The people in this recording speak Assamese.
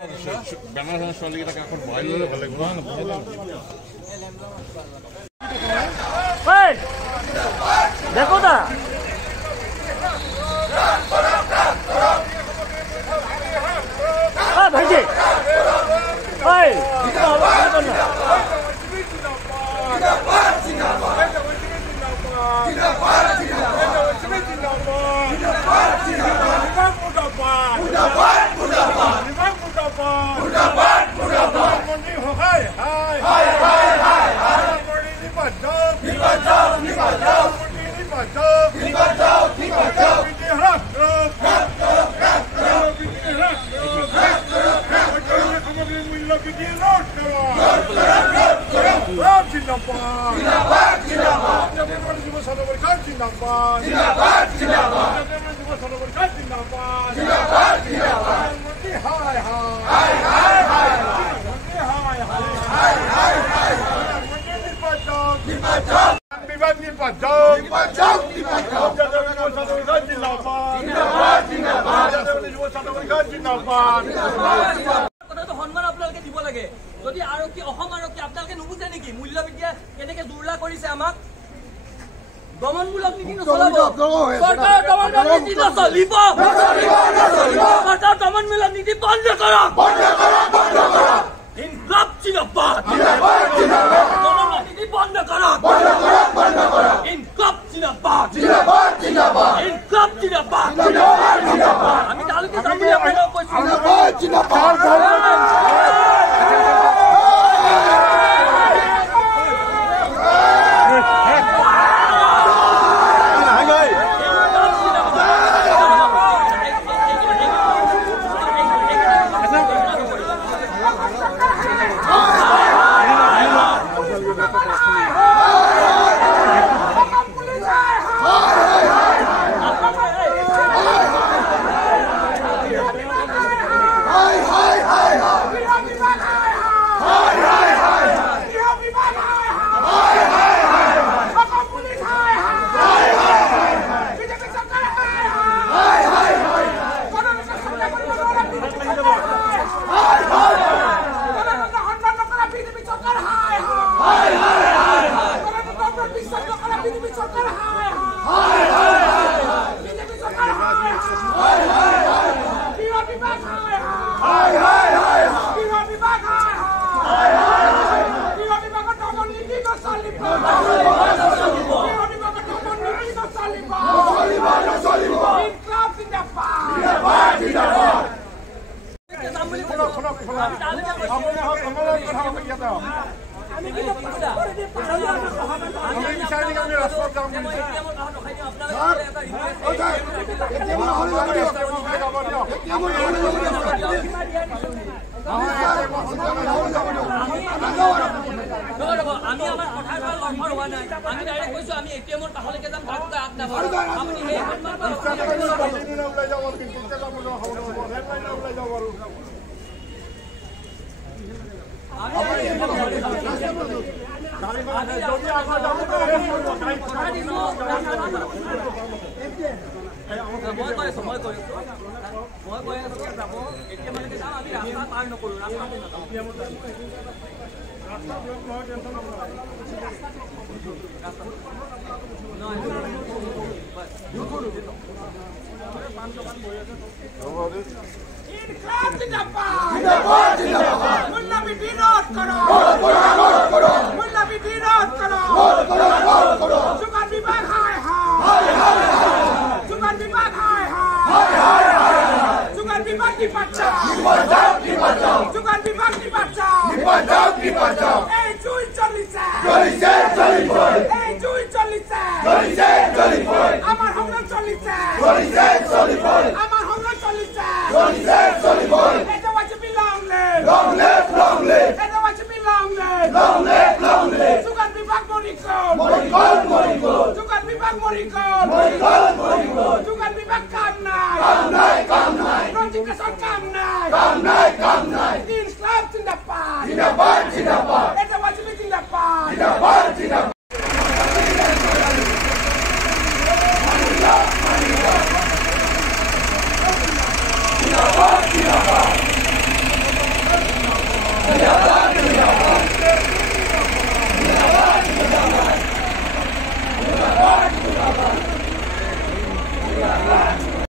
বেমাৰ ছোৱালীকেইটাক এখন বহাই ল'লে ভাল লাগিব দেখো না ভাইজি সন্মান আপোনালোকে দিব লাগে যদি আৰক্ষী অসম আৰক্ষী আপোনালোকে নুবুজে নেকি মূল্যবৃদ্ধিয়ে কেনেকে দুৰ্লা কৰিছে আমাক দমনমূলক নীতি নচলাব চৰকাৰ দমনমূলক নীতি নচলিব চৰকাৰ দমনমূলক নীতি বন্ধ কৰক ইনকলাব জিন্দাবাদ দমনমূলক নীতি বন্ধ কৰক ইনকলাব জিন্দাবাদ ইনকলাব জিন্দাবাদ আমি তালুকে যাম বুলি আপোনালোকক আমি আমাৰ কথা লম্বৰ হোৱা নাই আমি ডাইৰেক্ট কৈছো আমি এটিএমৰ কাষলৈকে যাম ভাগতে আগনাব আপুনি সেই মই কৈ আছো যাব এটিএমলৈকে যাম আমি ৰাস্তা পাৰ নকৰো ৰাস্তাতে Zindabad, Zindabad.